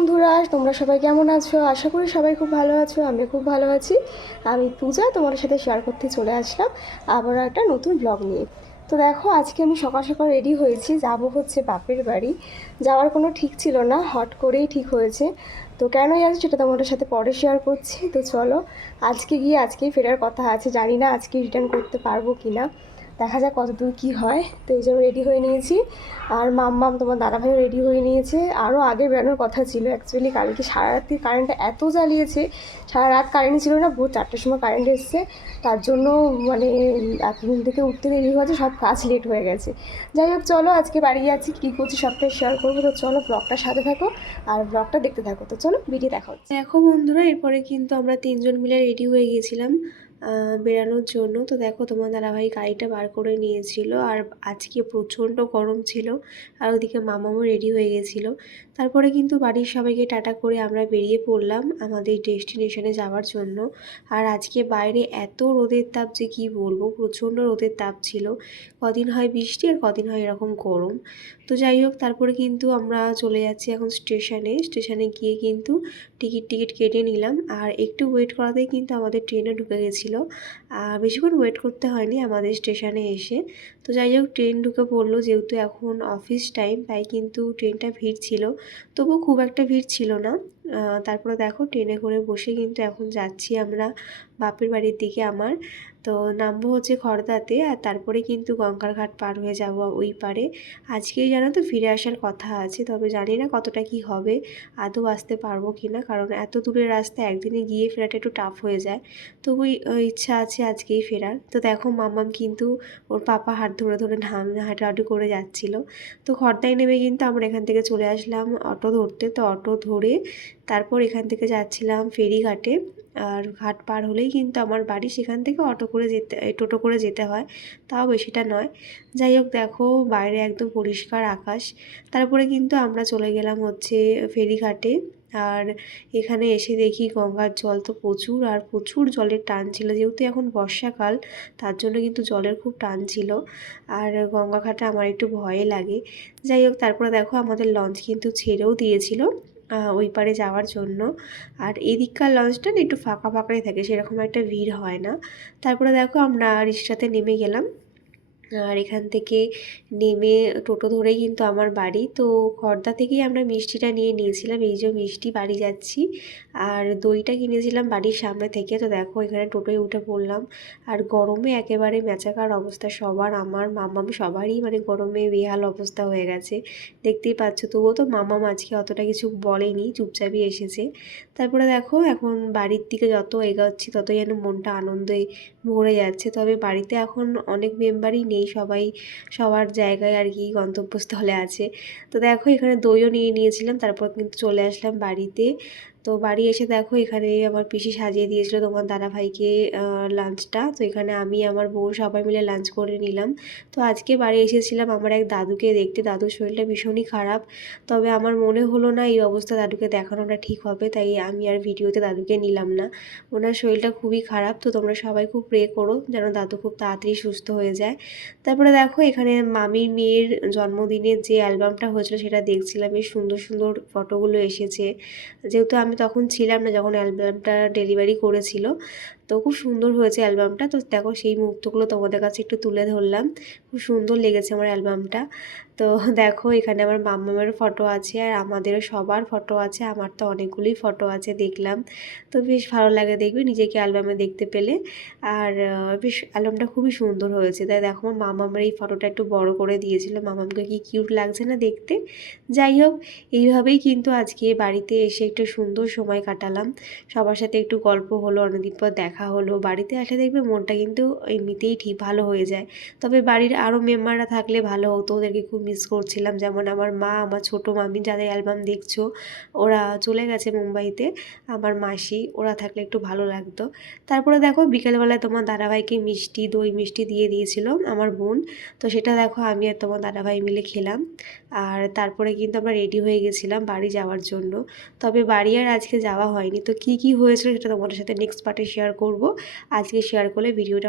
বন্ধুরা, তোমরা সবাই কেমন আছো? আশা করি সবাই খুব ভালো আছো। আমি খুব ভালো আছি। আমি পূজা তোমাদের সাথে শেয়ার করতে চলে আসলাম আবার একটা নতুন ব্লগ নিয়ে। তো দেখো, আজকে আমি সকাল সকাল রেডি হয়েছি, যাব হচ্ছে বাপের বাড়ি। যাওয়ার কোনো ঠিক ছিল না, হট করেই ঠিক হয়েছে। তো কেন যাচ্ছি সেটা তোমাদের সাথে পরে শেয়ার করছি। তো চলো, আজকে গিয়ে আজকেই ফেরার কথা আছে, জানি না আজকে রিটার্ন করতে পারবো কি না, দেখা যাক কতদূর কী হয়। তো এই জন্য রেডি হয়ে নিয়েছি। আর মাম্মাম তোমার দাদাভাইও রেডি হয়ে নিয়েছে। আরও আগে বেরোনোর কথা ছিল অ্যাকচুয়ালি, কালকে সারা রাত্রি কারেন্টটা এত জ্বালিয়েছে, সারা রাত কারেন্ট ছিল না, ভোর 4টার সময় কারেন্ট এসছে। তার জন্য মানে ঘুম থেকে উঠতে দেরি হয়েছে, সব কাজ লেট হয়ে গেছে। যাই হোক, চলো আজকে বাড়ি যাচ্ছি, কী করছি সবটাই শেয়ার করবো। তো চলো ব্লগটার সাথে থাকো আর ব্লগটা দেখতে থাকো। তো চলো ভিডিও দেখা হচ্ছে। দেখো বন্ধুরা, এরপরে কিন্তু আমরা 3জন মিলে রেডি হয়ে গিয়েছিলাম বেরানোর জন্য। তো দেখো, তোমার দাদাভাই গাড়িটা বার করে নিয়েছিল। আর আজকে প্রচণ্ড গরম ছিল, আর ওদিকে মামাও রেডি হয়ে গেছিলো। তারপরে কিন্তু বাড়ির সবাইকে টাটা করে আমরা বেরিয়ে পড়লাম আমাদের ডেস্টিনেশনে যাওয়ার জন্য। আর আজকে বাইরে এত রোদের তাপ যে কি বলবো, প্রচণ্ড রোদের তাপ ছিল। কদিন হয় বৃষ্টি আর কদিন হয় এরকম গরম। তো যাই হোক, তারপরে কিন্তু আমরা চলে যাচ্ছি এখন স্টেশনে গিয়ে কিন্তু টিকিট কেটে নিলাম। আর একটু ওয়েট করাতেই কিন্তু আমাদের ট্রেনে ঢুকে গেছিলো। বেশিক্ষণ ওয়েট করতে হয়নি আমাদের স্টেশনে এসে। তো যাই হোক, ট্রেন ঢুকে পড়লো, যেহেতু এখন অফিস টাইম তাই কিন্তু ট্রেনটা ভিড় ছিল, তবুও খুব একটা ভিড় ছিল না। তারপরে দেখো, ট্রেনে করে বসে কিন্তু এখন যাচ্ছি আমরা বাপের বাড়ির দিকে আমার। তো নামবো হচ্ছে খড়দাতে, আর তারপরে কিন্তু গঙ্গার ঘাট পার হয়ে যাব ওই পারে। আজকেই জানো তো ফিরে আসার কথা আছে, তবে জানি না কতটা কি হবে, আদৌ আসতে পারবো কি না, কারণ এত দূরের রাস্তা একদিনে গিয়ে ফেরাটা একটু টাফ হয়ে যায়। তবু ইচ্ছা আছে আজকেই ফেরার। তো দেখো, মাম্মাম কিন্তু ওর পাপা হাত ধরে ধরে হাঁটাহাঁটি করে যাচ্ছিল। তো খড়দায় নেমে কিন্তু আমরা এখান থেকে চলে আসলাম অটো ধরতে। তো অটো ধরে তারপর এখান থেকে যাচ্ছিলাম ফেরিঘাটে। আর ঘাট পার হলেই কিন্তু আমার বাড়ি, সেখান থেকে টোটো করে যেতে হয়, তাও বেশিটা নয়। যাই হোক, দেখো বাইরে একদম পরিষ্কার আকাশ। তারপরে কিন্তু আমরা চলে গেলাম হচ্ছে ফেরিঘাটে। আর এখানে এসে দেখি গঙ্গার জল তো প্রচুর, আর প্রচুর জলের টান ছিল, যেহেতু এখন বর্ষাকাল তার জন্য কিন্তু জলের খুব টান ছিল। আর গঙ্গা ঘাটে আমার একটু ভয় লাগে। যাই হোক, তারপরে দেখো আমাদের লঞ্চ কিন্তু ছেড়েও দিয়েছিল ওই পারে যাওয়ার জন্য। আর এদিককার লঞ্চটা না একটু ফাঁকা ফাঁকাই থাকে, সেরকম একটা ভিড় হয় না। তারপরে দেখো, আমরা রিক্সাতে নেমে গেলাম। আর এখান থেকে নেমে টোটো ধরেই কিন্তু আমার বাড়ি। তো খড়দা থেকেই আমরা মিষ্টিটা নিয়ে নিয়েছিলাম, এই যে মিষ্টি বাড়ি যাচ্ছি। আর দইটা কিনেছিলাম বাড়ির সামনে থেকে। তো দেখো, এখানে টোটোয় উঠে পড়লাম। আর গরমে একেবারে মেচাকার অবস্থা সবার, আমার মামাম সবারই মানে গরমে বেহাল অবস্থা হয়ে গেছে, দেখতেই পাচ্ছ। তবুও তো মামাম আজকে অতটা কিছু বলেনি, চুপচাপই এসেছে। তারপরে দেখো, এখন বাড়ির দিকে যত এগোচ্ছি ততই যেন মনটা আনন্দে ভরে যাচ্ছে। তবে বাড়িতে এখন অনেক মেম্বারই নেই, সবাই সবার জায়গায় আর কি গন্তব্যস্থলে আছে। তো দেখো, এখানে দইও নিয়ে নিয়েছিলাম, তারপর কিন্তু চলে আসলাম বাড়িতে। তো বাড়ি এসে দেখো, এখানে আমার পিসি সাজিয়ে দিয়েছিল তোমার দাদাভাইকে লাঞ্চটা। তো এখানে আমি আমার বোন সবাই মিলে লাঞ্চ করে নিলাম। তো আজকে বাড়ি এসেছিলাম আমার এক দাদুকে দেখতে, দাদুর শরীরটা ভীষণই খারাপ। তবে আমার মনে হলো না এই অবস্থা দাদুকে দেখানোটা ঠিক হবে, তাই আমি আর ভিডিওতে দাদুকে নিলাম না। ওনার শরীরটা খুবই খারাপ। তো তোমরা সবাই খুব প্রে করো যেন দাদু খুব তাড়াতাড়ি সুস্থ হয়ে যায়। তারপরে দেখো, এখানে মামির মেয়ের জন্মদিনের যে অ্যালবামটা হয়েছিল সেটা দেখছিলাম, বেশ সুন্দর সুন্দর ফটোগুলো এসেছে। যেহেতু আমি তখন ছিলাম না যখন অ্যালবামটা ডেলিভারি করেছিল, তো খুব সুন্দর হয়েছে অ্যালবামটা। তো দেখো, সেই মুহূর্তগুলো তোমাদের কাছে একটু তুলে ধরলাম, খুব সুন্দর লেগেছে আমার অ্যালবামটা। তো দেখো, এখানে আমার মাম্মামের ফটো আছে, আর আমাদেরও সবার ফটো আছে, আমার তো অনেকগুলোই ফটো আছে দেখলাম। তো বেশ ভালো লাগে দেখবে নিজেকে অ্যালবামে দেখতে পেলে। আর বেশ অ্যালবামটা খুবই সুন্দর হয়েছে। তাই দেখো, আমার মামামের এই ফটোটা একটু বড় করে দিয়েছিল, মামামকে কি কিউট লাগছে না দেখতে। যাই হোক, এইভাবেই কিন্তু আজকে বাড়িতে এসে একটু সুন্দর সময় কাটালাম, সবার সাথে একটু গল্প হলো, অনেকদিন পর দেখা হলো। বাড়িতে আসলে দেখবে মনটা কিন্তু এমনিতেই ঠিক ভালো হয়ে যায়। তবে বাড়ির আরও মেম্বাররা থাকলে ভালো হতো, ওদেরকে খুব মিস করছিলাম, যেমন আমার মা, আমার ছোটো মামি, যাদের অ্যালবাম দেখছো ওরা চলে গেছে মুম্বাইতে, আমার মাসি, ওরা থাকলে একটু ভালো লাগতো। তারপরে দেখো, বিকেলবেলায় তোমার দাদাভাইকে দই মিষ্টি দিয়ে দিয়েছিল আমার বোন। তো সেটা দেখো আমি আর তোমার দাদাভাই মিলে খেলাম। আর তারপরে কিন্তু আমরা রেডি হয়ে গেছিলাম বাড়ি যাওয়ার জন্য। তবে বাড়ি আর আজকে যাওয়া হয়নি। তো কি হয়েছিল সেটা তোমাদের সাথে নেক্সট পার্টে শেয়ার করব। আজকে শেয়ার করলে ভিডিওটা